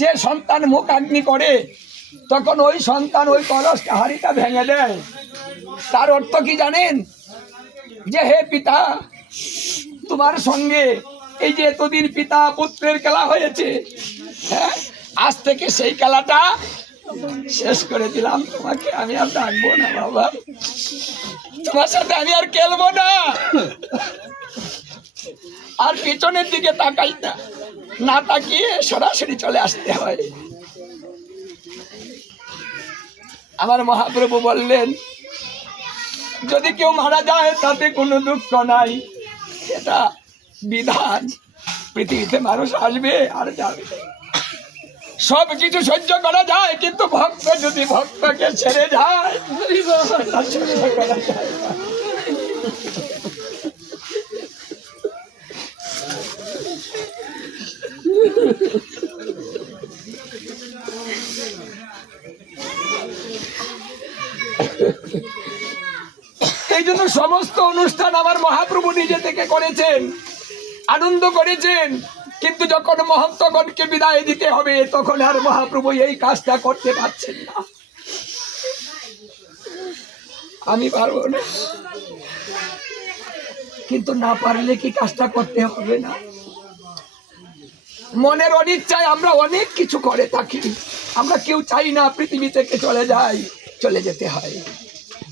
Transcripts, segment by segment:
যে সন্তান মুখ আগ্নি করে তখন ওই সন্তান ওই কলস হাঁড়িটা ভেঙে দেয়। তার অর্থ কি জানেন? যে হে পিতা, তোমার সঙ্গে এই যে এতদিন পিতা পুত্রের খেলা হয়েছে, হ্যাঁ, আজ থেকে সেই খেলাটা শেষ করে দিলাম। তোমাকে আমি আর ডাকবো না বাবা, তোমার সাথে আমি আর খেলবো না। আর পিছনের দিকে তাকাই না, না তাকিয়ে সরাসরি চলে আসতে হয়। আমার মহাপ্রভু বললেন, যদি কেউ মারা যায় তাতে কোনো দুঃখ নাই, এটা বিধান। পৃথিবীতে মানুষ আসবে আর যাবে, সব কিছু সহ্য করা যায়, কিন্তু ভক্ত যদি ভক্তকে ছেড়ে যায় তা সহ্য করা যায় না। এই জন্য সমস্ত অনুষ্ঠান আমার মহাপ্রভু নিজে থেকে করেছেন, আনন্দ করেছেন। কিন্তু যখন মহন্তগণকে বিদায় দিতে হবে তখন আর মহাপ্রভু এই কাজটা করতে পারছেন না। আমি পারবো না, কিন্তু না পারলে কি কাজটা করতে হবে না? মনের অনিচ্ছায় আমরা অনেক কিছু করে থাকি। আমরা কেউ চাই না পৃথিবী থেকে চলে যেতে হয়।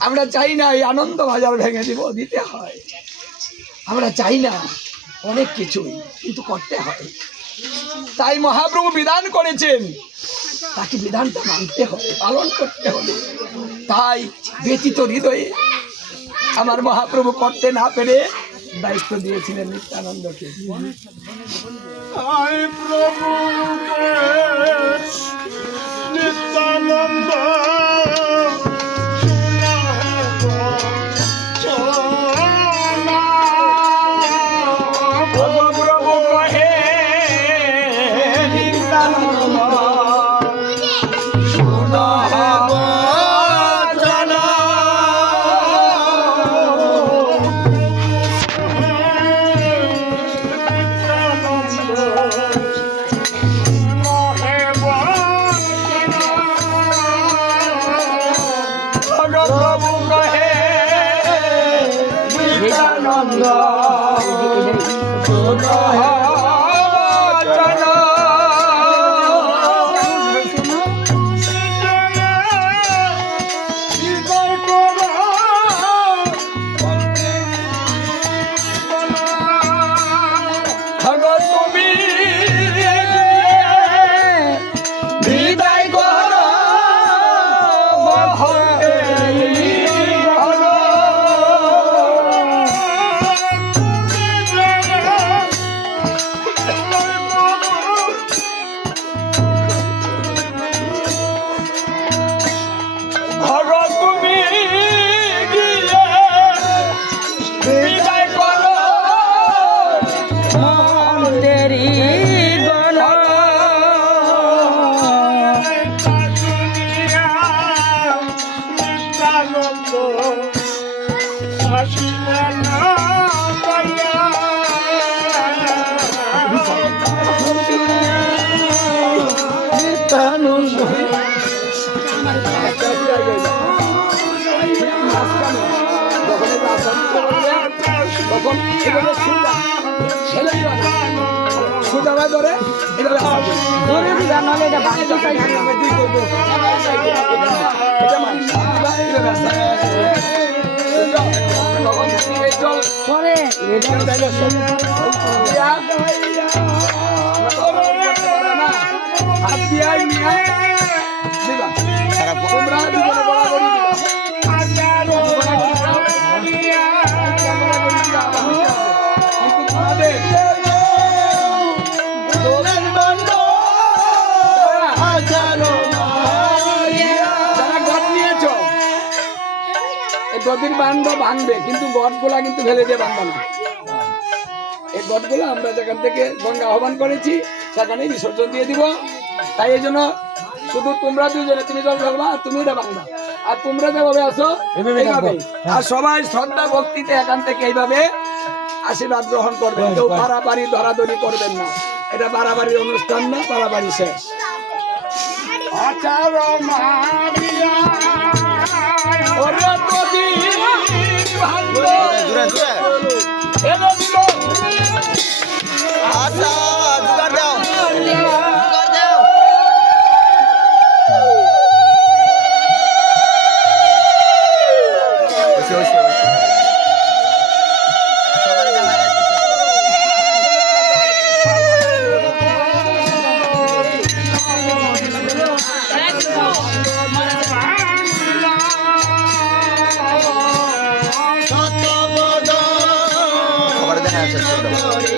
আমরা চাই না এই আনন্দ বাজার ভেঙে দিতে হয়। আমরা চাই না অনেক কিছুই, কিন্তু করতে হয়। তাই মহাপ্রভু বিধান করেছেন, তাকে বিধানটা মানতে হবে, পালন করতে হবে। তাই ব্যতীত হৃদয়ে আমার মহাপ্রভু করতে না পেরে দায়িত্ব দিয়েছিলেন নিত্যানন্দকে। প্রভু নিত্যানন্দ ধরে গদির বান্ধব ভাঙবে, কিন্তু গদগুলা কিন্তু ফেলে দিয়ে বাঁধবে না। এই গদগুলো আমরা যেখান থেকে গঙ্গা আহ্বান করেছি সেখানেই বিসর্জন দিয়ে দিব। তাই এই জন্য শুধু তোমরা দুজনে, তুমি জল ফেলবা আর তুমি এটা বাঁধবা, আর তোমরা যেভাবে আসো এইভাবে, আর সবাই শ্রদ্ধা ভক্তিতে এখান থেকে এইভাবে আশীর্বাদ গ্রহণ করবেন। কেউ পারাপারি ধরাধরি করবেন না। এটা বাড়াবাড়ির অনুষ্ঠান না, বাড়াবাড়ি শেষ। আচার মারিয়া ওরে প্রদীপ ভাঙল, দূরে দূরে এনে দিল আচ্ছা জোগাড় দাও জোগাড় দাও ওসে ওসে সবার দেখা যাচ্ছে সবার দেখা যাচ্ছে